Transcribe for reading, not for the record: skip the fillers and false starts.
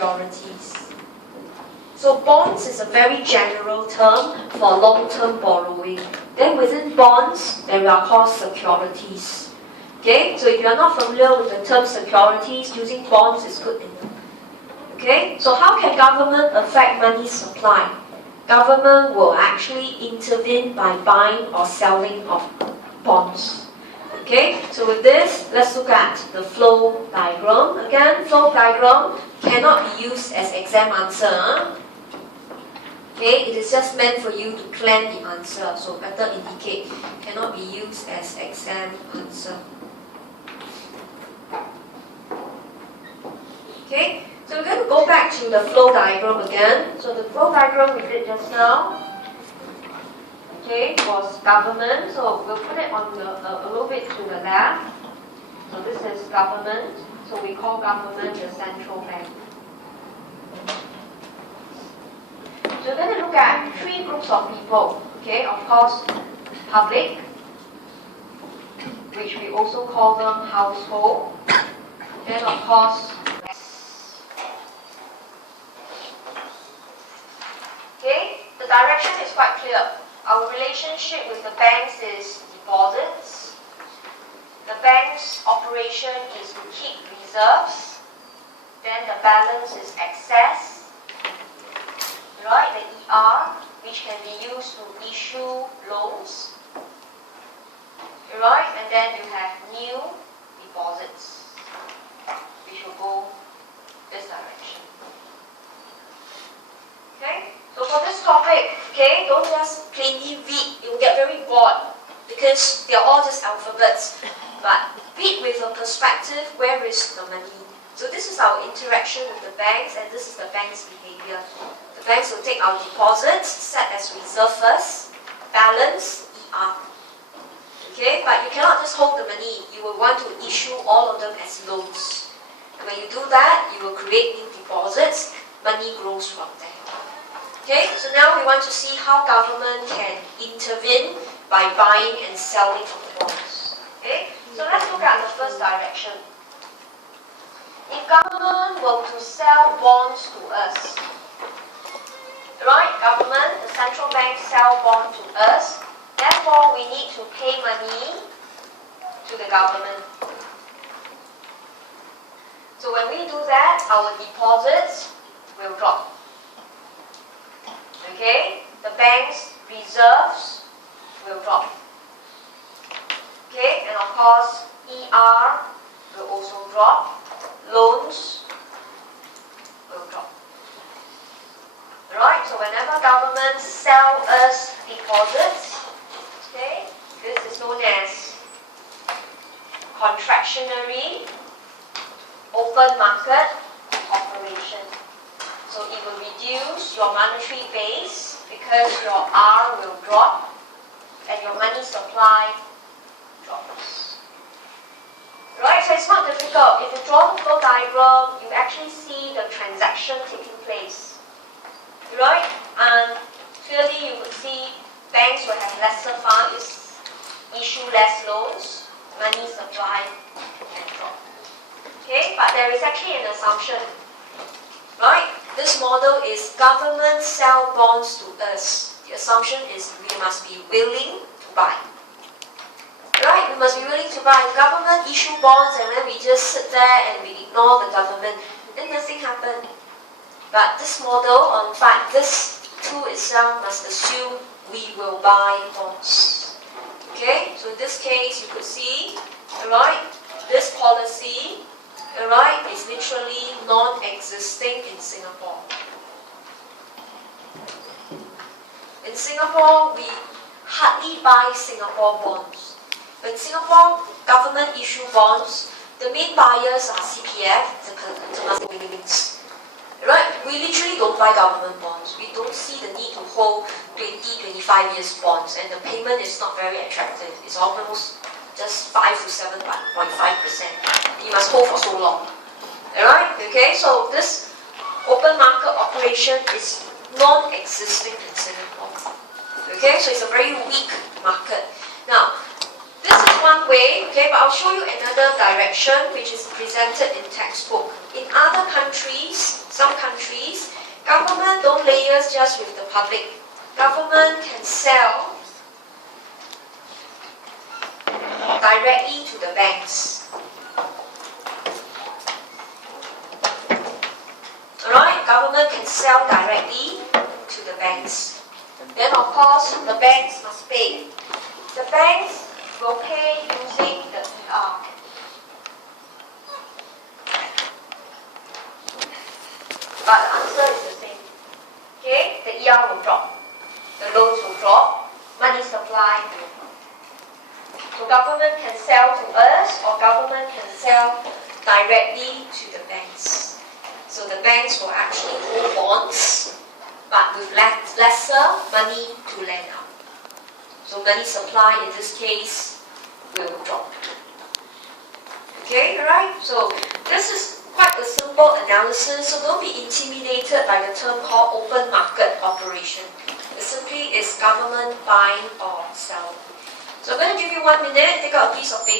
securities. So bonds is a very general term for long-term borrowing. Then within bonds, there are called securities. Okay, so if you are not familiar with the term securities, using bonds is good enough. Okay, so how can government affect money supply? Government will actually intervene by buying or selling of bonds. Okay, so with this, let's look at the flow diagram. Again, flow diagram cannot be used as exam answer. Okay, it is just meant for you to plan the answer, so better indicate. Cannot be used as exam answer. Okay, so we're going to go back to the flow diagram again. So the flow diagram we did just now, okay, was government. So we'll put it on a little bit to the left. So this is government. So we call government the central bank. So we're going to look at three groups of people. Okay, of course, public, which we also call them household. Then of course, okay, the direction is quite clear. Our relationship with the banks is deposits. The bank's operation is to keep reserves. Then the balance is excess. Right, the ER, which can be used to issue loans. Right, and then you have new deposits, which will go this direction. Okay, so for this topic, okay, don't just plainly read, you will get very bored because they're all just alphabets. But read with a perspective, where is the money? So this is our interaction with the banks, and this is the bank's behavior. The banks will take our deposits, set as reserve first, balance, ER. Okay, but you cannot just hold the money. You will want to issue all of them as loans. And when you do that, you will create new deposits. Money grows from there. Okay, so now we want to see how government can intervene by buying and selling of the bonds. Okay, so let's look at the first direction. If government were to sell bonds to us, right, government, the central bank sell bonds to us, therefore we need to pay money to the government. So when we do that, our deposits will drop. Okay, the bank's reserves will drop. Okay, and of course, ER will also drop. Loans will drop. Right, so whenever government sell us deposits, okay, this is known as contractionary open market operation. So it will reduce your monetary base because your R will drop and your money supply drops. Right, so it's not difficult. If you draw the flow diagram, you actually see the transaction taking place. Right, and clearly you could see banks will have lesser funds, issue less loans, money supply can drop. Okay, but there is actually an assumption. Right, this model is government sell bonds to us. The assumption is we must be willing to buy. Right, we must be willing to buy. Government issue bonds and then we just sit there and we ignore the government, then nothing happens. But this model, in fact, this tool itself must assume we will buy bonds. Okay, so in this case, you could see, right, this policy, right, is literally non-existing in Singapore. In Singapore, we hardly buy Singapore bonds. When Singapore government issue bonds, the main buyers are CPF, the Temasek Holdings. Right? We literally don't buy government bonds. We don't see the need to hold 20, 25 years bonds, and the payment is not very attractive. It's almost just 5 to 7.5%. You must hold for so long. Alright? Okay, so this open market operation is non-existing in Singapore. Okay, so it's a very weak market. Now, this is one way, okay, but I'll show you another direction which is presented in textbook. In other countries, some countries, government don't liaise just with the public. Government can sell directly to the banks. Alright, government can sell directly to the banks. Then of course, the banks must pay. The banks will pay using the ER. But the answer is the same. Okay, the ER will drop. The loans will drop. Money supply will drop. So government can sell to us, or government can sell directly to the banks. So the banks will actually hold bonds, but with lesser money to lend out. So money supply in this case will drop. Okay, alright? So this is quite a simple analysis, so don't be intimidated by the term called open market operation. It simply is government buying or selling. So I'm going to give you 1 minute, take out a piece of paper.